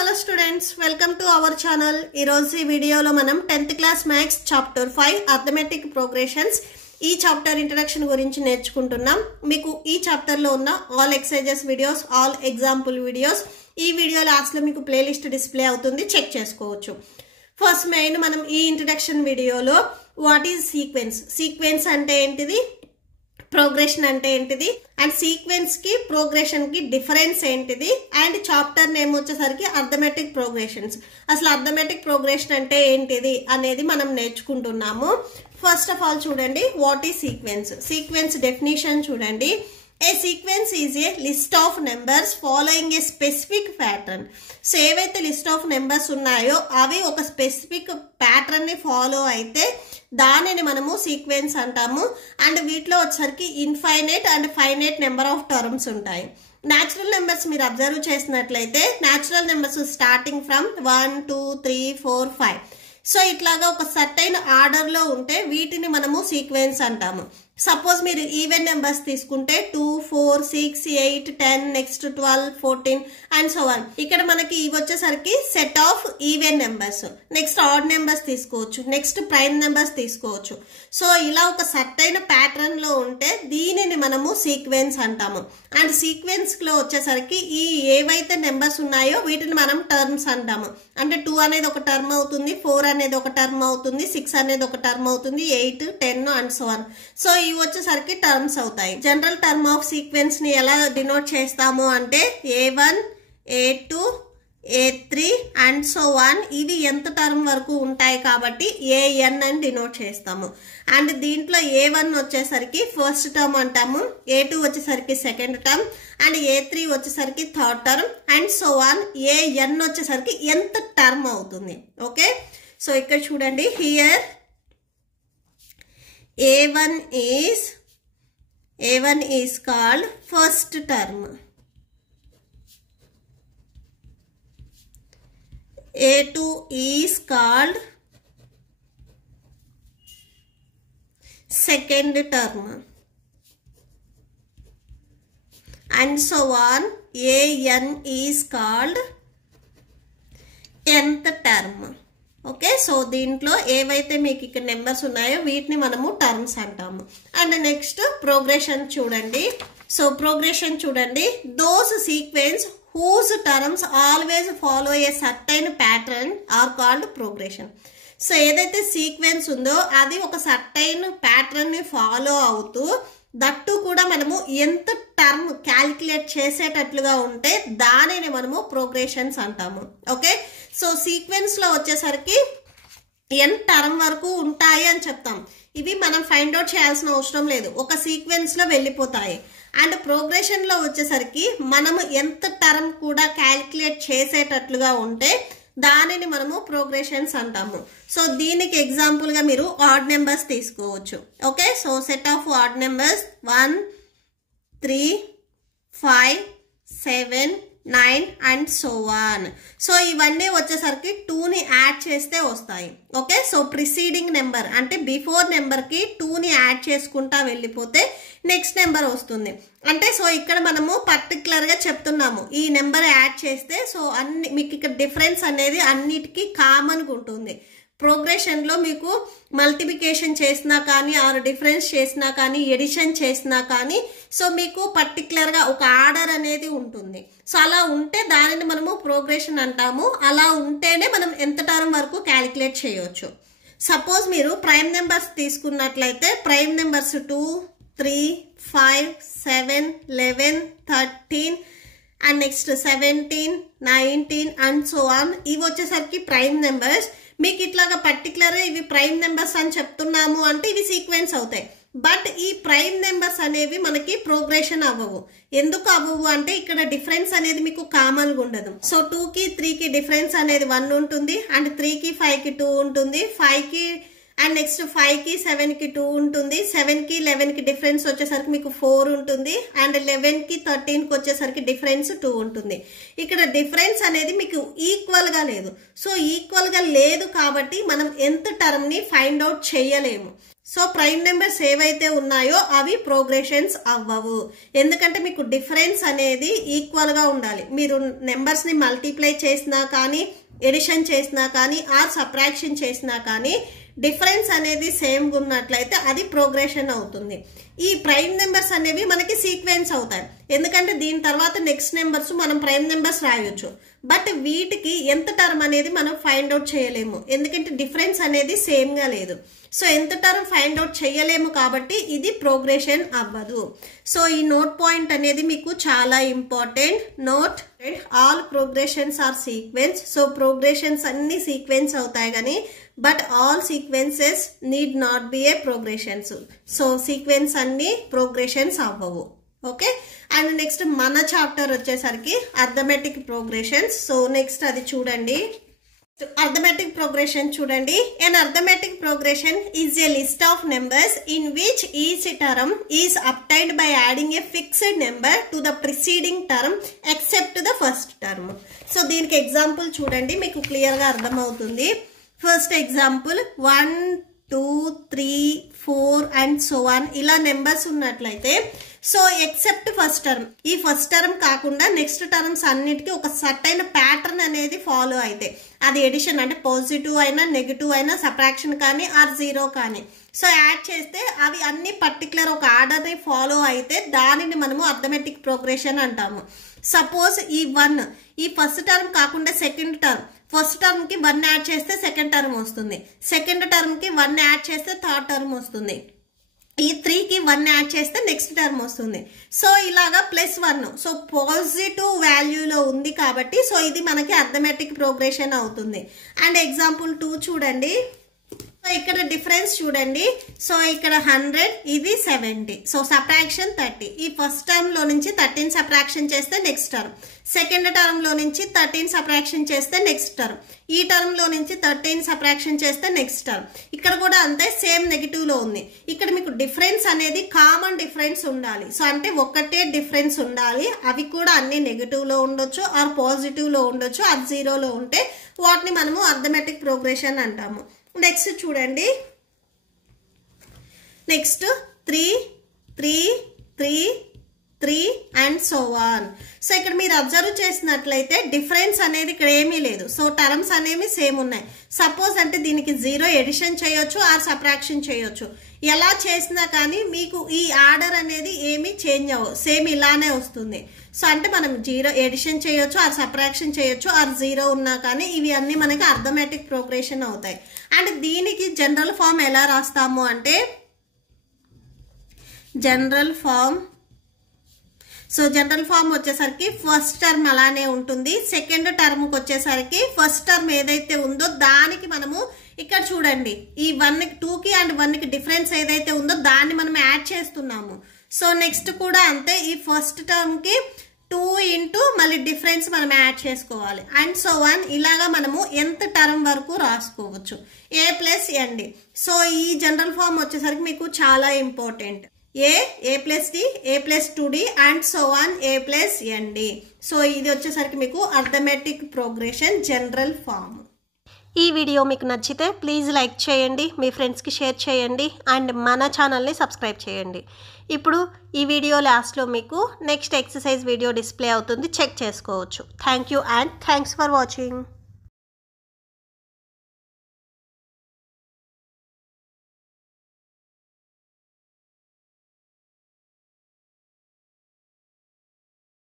Hello students, welcome to our channel. ఈ రోజు ఈ వీడియోలో మనం 10th class maths chapter 5 arithmetic progressions ఈ చాప్టర్ ఇంట్రడక్షన్ గురించి నేర్చుకుంటున్నాం. మీకు ఈ చాప్టర్ లో ఉన్న all exercises videos, all example videos ఈ వీడియో లాస్ట్ లో మీకు ప్లేలిస్ట్ డిస్ప్లే అవుతుంది, చెక్ చేసుకోవచ్చు. ఫస్ట్ మెయిన్ మనం ఈ ఇంట్రడక్షన్ వీడియోలో వాట్ ఈజ్ సీక్వెన్స్ అంటే ఏంటిది, ప్రోగ్రెషన్ అంటే ఏంటిది, అండ్ సీక్వెన్స్ కి ప్రోగ్రెషన్ కి డిఫరెన్స్ ఏంటిది, అండ్ చాప్టర్ నేమ్ వచ్చేసరికి అర్థమెటిక్ ప్రోగ్రెషన్స్. అసలు అర్థమెటిక్ ప్రోగ్రెషన్ అంటే ఏంటిది అనేది మనం నేర్చుకుంటున్నాము. ఫస్ట్ ఆఫ్ ఆల్ చూడండి, వాట్ ఈజ్ సీక్వెన్స్ డెఫినేషన్ చూడండి. A sequence is a list of numbers following a specific pattern. So ఏవైతే లిస్ట్ ఆఫ్ నెంబర్స్ ఉన్నాయో అవి ఒక స్పెసిఫిక్ ప్యాటర్న్ ని ఫాలో అయితే దానిని మనము సీక్వెన్స్ అంటాము. అండ్ వీటిలో వచ్చేసరికి infinite and finite number of terms ఉంటాయి. న్యాచురల్ నెంబర్స్ మీరు అబ్జర్వ్ చేసినట్లయితే natural numbers starting from 1 2 3 4 5. So ఇట్లాగా ఒక సర్టైన్ ఆర్డర్ లో ఉంటే వీటిని మనము సీక్వెన్స్ అంటాము. సపోజ్ మీరు ఈవెన్ నెంబర్స్ తీసుకుంటే 2 4 6 8 10 నెక్స్ట్ 12 14 అండ్ సో ఆన్. ఇక్కడ మనకి ఇవి వచ్చేసరికి set of even numbers. Next odd numbers తీసుకోవచ్చు, నెక్స్ట్ ప్రైమ్ నెంబర్స్ తీసుకోవచ్చు. సో ఇలా ఒక సర్టైన్ ప్యాటర్న్ లో ఉంటే దీనిని మనము సీక్వెన్స్ అంటాము. అండ్ సీక్వెన్స్ లో వచ్చేసరికి ఈ ఏవైతే నెంబర్స్ ఉన్నాయో వీటిని మనం టర్మ్స్ అంటాము. అంటే 2 అనేది ఒక టర్మ్ అవుతుంది, 4 అనేది ఒక టర్మ్ అవుతుంది, 6 అనేది ఒక టర్మ్ అవుతుంది, 8 10 అండ్ సో ఆన్. సో ఇవి వచ్చేసరికి టర్మ్స్ అవుతాయి. జనరల్ టర్మ్ ఆఫ్ సీక్వెన్స్ ని ఎలా డినోట్ చేస్తాము అంటే A1 A2 A3 and so on. ఇవి ఎంత టర్మ్ వరకు ఉంటాయి కాబట్టి AN అని డినోట్ చేస్తాము. అండ్ దీంట్లో A1 వచ్చేసరికి ఫస్ట్ టర్మ్ అంటాము, A2 వచ్చేసరికి సెకండ్ టర్మ్, అండ్ A3 వచ్చేసరికి third term and so on. AN వచ్చేసరికి ఎంత టర్మ్ అవుతుంది. ఓకే, సో ఇక్కడ చూడండి, here A1 is called first term, A2 is called second term and so on. AN is called nth term. Okay, so దీంట్లో ఏవైతే మీకు ఇక్కడ నెంబర్స్ ఉన్నాయో వీటిని మనము టర్మ్స్ అంటాము. అండ్ నెక్స్ట్ ప్రోగ్రెషన్ చూడండి. సో ప్రోగ్రెషన్ చూడండి, those sequence whose terms always follow a certain pattern are called progression. So ఏదైతే సీక్వెన్స్ ఉందో అది ఒక సర్టైన్ ప్యాటర్న్ ని ఫాలో అవుతూ దట్టు కూడా మనము ఎంత టర్మ్ క్యాలిక్యులేట్ చేసేటట్లుగా ఉంటే దానిని మనము ప్రోగ్రెషన్స్ అంటాము. ఓకే, సో సీక్వెన్స్ లో వచ్చేసరికి n టర్మ్ వరకు ఉంటాయి అని చెప్తాం. ఇవి మనం ఫైండ్ అవుట్ చేయాల్సిన అవసరం లేదు, ఒక సీక్వెన్స్ లో వెళ్ళిపోతాయి. అండ్ ప్రోగ్రెషన్ లో వచ్చేసరికి మనము ఎంత టర్మ్ కూడా క్యాలిక్యులేట్ చేసేటట్లుగా ఉంటే దానిని మనము ప్రోగ్రెషన్స్ అంటాము. సో దీనికి ఎగ్జాంపుల్ గా మీరు ఆడ్ నెంబర్స్ తీసుకోవచ్చు. Okay, so set of odd numbers 1 3 5 7 9 and so on. So ఇవన్నీ వచ్చేసరికి 2ని యాడ్ చేస్తే వస్తాయి. ఓకే, సో ప్రిసీడింగ్ నెంబర్ అంటే బిఫోర్ నెంబర్ కి 2ని యాడ్ చేసుకుంటా వెళ్ళిపోతే నెక్స్ట్ నెంబర్ వస్తుంది. అంటే సో ఇక్కడ మనము పర్టికులర్ గా చెప్తున్నాము ఈ నెంబర్ యాడ్ చేస్తే సో అన్ని మీకు ఇక్కడ డిఫరెన్స్ అనేది అన్నిటికీ కామన్ గా ఉంటుంది. ప్రోగ్రెషన్ లో మీకు మల్టిప్లికేషన్ చేసినా కానీ ఆర్ డిఫరెన్స్ చేసినా కానీ ఎడిషన్ చేసినా కానీ సో మీకు పర్టికులర్ గా ఒక ఆర్డర్ అనేది ఉంటుంది. సో అలా ఉంటే దానిని మనము ప్రోగ్రెషన్ అంటాము. అలా ఉంటేనే మనం ఎంత టర్మ్ వరకు క్యాలిక్యులేట్ చేయవచ్చు. సపోజ్ మీరు ప్రైమ్ నెంబర్స్ తీసుకున్నట్లయితే prime numbers 2 3 5 7 11 13 and next 17 19 and so on. ఇవి వచ్చేసరికి ప్రైమ్ నెంబర్స్. మీకు ఇట్లాగా పర్టికులర్ ఇవి ప్రైమ్ నెంబర్స్ అని చెప్తున్నాము అంటే ఇవి సీక్వెన్స్ అవుతాయి. బట్ ఈ ప్రైమ్ నెంబర్స్ అనేవి మనకి ప్రోగ్రెషన్ అవ్వవు. ఎందుకు అవ్వవు అంటే ఇక్కడ డిఫరెన్స్ అనేది మీకు కామన్ గా ఉండదు. సో 2కి 3కి డిఫరెన్స్ అనేది 1 ఉంటుంది, అండ్ 3కి 5కి 2 ఉంటుంది, 5కి అండ్ నెక్స్ట్ 5కి 7కి 2 ఉంటుంది, 7కి 11కి డిఫరెన్స్ వచ్చేసరికి మీకు 4 ఉంటుంది, అండ్ 11కి 13కి వచ్చేసరికి డిఫరెన్స్ 2 ఉంటుంది. ఇక్కడ డిఫరెన్స్ అనేది మీకు ఈక్వల్ గా లేదు. సో ఈక్వల్ గా లేదు కాబట్టి మనం ఎంత టర్మ్ ని ఫైండ్ అవుట్ చేయలేము. సో ప్రైమ్ నెంబర్స్ ఏవైతే ఉన్నాయో అవి ప్రోగ్రెషన్స్ అవ్వవు. ఎందుకంటే మీకు డిఫరెన్స్ అనేది ఈక్వల్గా ఉండాలి. మీరు నెంబర్స్ని మల్టిప్లై చేసినా కానీ, ఎడిషన్ చేసినా కానీ, ఆర్ సబ్ట్రాక్షన్ చేసినా కానీ డిఫరెన్స్ అనేది సేమ్గా ఉన్నట్లయితే అది ప్రోగ్రెషన్ అవుతుంది. ఈ ప్రైమ్ నెంబర్స్ అనేవి మనకి సీక్వెన్స్ అవుతాయి. ఎందుకంటే దీని తర్వాత నెక్స్ట్ నెంబర్స్ మనం ప్రైమ్ నెంబర్స్ రాయొచ్చు. బట్ వీటికి ఎంత టర్మ్ అనేది మనం ఫైండ్ అవుట్ చేయలేము. ఎందుకంటే డిఫరెన్స్ అనేది సేమ్గా లేదు. సో ఎంత టర్మ్ ఫైండ్ అవుట్ చేయలేము కాబట్టి ఇది ప్రోగ్రెషన్ అవ్వదు. సో ఈ నోట్ పాయింట్ అనేది మీకు చాలా important. Note all progressions are sequence. So progressions అన్ని సీక్వెన్స్ అవుతాయి కానీ but all sequences need not be a progressions. So sequence అన్ని ప్రోగ్రెషన్స్ అవ్వవు. ఓకే, అండ్ నెక్స్ట్ మన చాప్టర్ వచ్చేసరికి అర్థమెటిక్ ప్రోగ్రెషన్స్. సో నెక్స్ట్ అది చూడండి. అర్థమెటిక్ ప్రోగ్రెషన్ చూడండి. An arithmetic progression is a list of numbers in which each term is obtained by adding a fixed number to the preceding term except the first term. So దీనికి example చూడండి, మీకు క్లియర్గా అర్థమవుతుంది. First example 1, 2, 3, 4 and so on ఇలా numbers ఉన్నట్లయితే so except first term, ఈ first term కాకుండా next terms అన్నిటికీ ఒక సర్టైన్ ప్యాటర్న్ అనేది ఫాలో అయితే అది ఎడిషన్ అంటే పాజిటివ్ అయినా నెగిటివ్ అయినా సబ్ట్రాక్షన్ కానీ ఆర్ జీరో కానీ సో యాడ్ చేస్తే అవి అన్ని పర్టికులర్ ఒక ఆర్డర్ని ఫాలో అయితే దానిని మనము అర్థమెటిక్ ప్రోగ్రెషన్ అంటాము. సపోజ్ ఈ 1 ఈ ఫస్ట్ టర్మ్ కాకుండా సెకండ్ టర్మ్, ఫస్ట్ టర్మ్కి 1 యాడ్ చేస్తే సెకండ్ టర్మ్ వస్తుంది, సెకండ్ టర్మ్కి 1 యాడ్ చేస్తే థర్డ్ టర్మ్ వస్తుంది, ఈ 3కి 1 యాడ్ చేస్తే నెక్స్ట్ టర్మ్ వస్తుంది. సో ఇలాగా +1 సో పాజిటివ్ వాల్యూలో ఉంది కాబట్టి సో ఇది మనకి అర్థమెటిక్ ప్రోగ్రెషన్ అవుతుంది. అండ్ ఎగ్జాంపుల్ 2 చూడండి. సో ఇక్కడ డిఫరెన్స్ చూడండి. సో ఇక్కడ 100 ఇది 70. So subtraction 30. ఈ ఫస్ట్ టర్మ్ లో నుంచి 13 సబ్ట్రాక్షన్ చేస్తే నెక్స్ట్ టర్మ్, సెకండ్ టర్మ్ లో నుంచి 13 సబ్ట్రాక్షన్ చేస్తే నెక్స్ట్ టర్మ్, ఈ టర్మ్ లో నుంచి 13 సబ్ట్రాక్షన్ చేస్తే నెక్స్ట్ టర్మ్. ఇక్కడ కూడా అంతే, సేమ్ నెగిటివ్ లో ఉంది. ఇక్కడ మీకు డిఫరెన్స్ అనేది కామన్ డిఫరెన్స్ ఉండాలి. సో అంటే ఒకటే డిఫరెన్స్ ఉండాలి. అవి కూడా అన్ని నెగిటివ్ లో ఉండొచ్చు ఆర్ పాజిటివ్ లో ఉండొచ్చు ఆర్ జీరోలో ఉంటే వాటిని మనము అర్థమెటిక్ ప్రోగ్రెషన్ అంటాము. నెక్స్ట్ చూడండి. Next 3, 3, 3, 3 and so on. So ఇక్కడ మీరు అబ్జర్వ్ చేసినట్లయితే డిఫరెన్స్ అనేది ఇక్కడ ఏమీ లేదు. సో టర్మ్స్ అనేవి సేమ్ ఉన్నాయి. సపోజ్ అంటే దీనికి 0 ఎడిషన్ చేయొచ్చు ఆర్ సబ్ట్రాక్షన్ చేయొచ్చు. ఎలా చేసినా కానీ మీకు ఈ ఆర్డర్ అనేది ఏమీ చేంజ్ అవ్వదు, సేమ్ ఇలానే వస్తుంది. సో అంటే మనం 0 ఎడిషన్ చేయొచ్చు ఆర్ సబ్ట్రాక్షన్ చేయొచ్చు ఆర్ 0 ఉన్నా కానీ ఇవి అన్ని మనకి అర్థమెటిక్ ప్రోగ్రెషన్ అవుతాయి. అండ్ దీనికి జనరల్ ఫామ్ ఎలా రాస్తాము అంటే general form. So general form వచ్చేసరికి ఫస్ట్ టర్మ్ అలానే ఉంటుంది, సెకండ్ టర్మ్కి వచ్చేసరికి ఫస్ట్ టర్మ్ ఏదైతే ఉందో దానికి మనము ఇక్కడ చూడండి ఈ 2కి అండ్ 1కి డిఫరెన్స్ ఏదైతే ఉందో దాన్ని మనం యాడ్ చేస్తున్నాము. సో నెక్స్ట్ కూడా అంతే, ఈ ఫస్ట్ టర్మ్కి 2 ఇంటూ మళ్ళీ డిఫరెన్స్ మనం యాడ్ చేసుకోవాలి అండ్ సో ఆన్. ఇలాగా మనము ఎంత టర్మ్ వరకు రాసుకోవచ్చు A+ND. సో ఈ జనరల్ ఫామ్ వచ్చేసరికి మీకు చాలా important. A+D, A+2D and so on A+ND. So ఇది వచ్చేసరికి మీకు అర్థమెటిక్ ప్రోగ్రెషన్ జనరల్ ఫామ్. ఈ వీడియో మీకు నచ్చితే ప్లీజ్ లైక్ చేయండి, మీ ఫ్రెండ్స్కి షేర్ చేయండి అండ్ మన ఛానల్ని సబ్స్క్రైబ్ చేయండి. ఇప్పుడు ఈ వీడియో లాస్ట్లో మీకు నెక్స్ట్ ఎక్సర్సైజ్ వీడియో డిస్ప్లే అవుతుంది, చెక్ చేసుకోవచ్చు. Thank you and thanks for watching.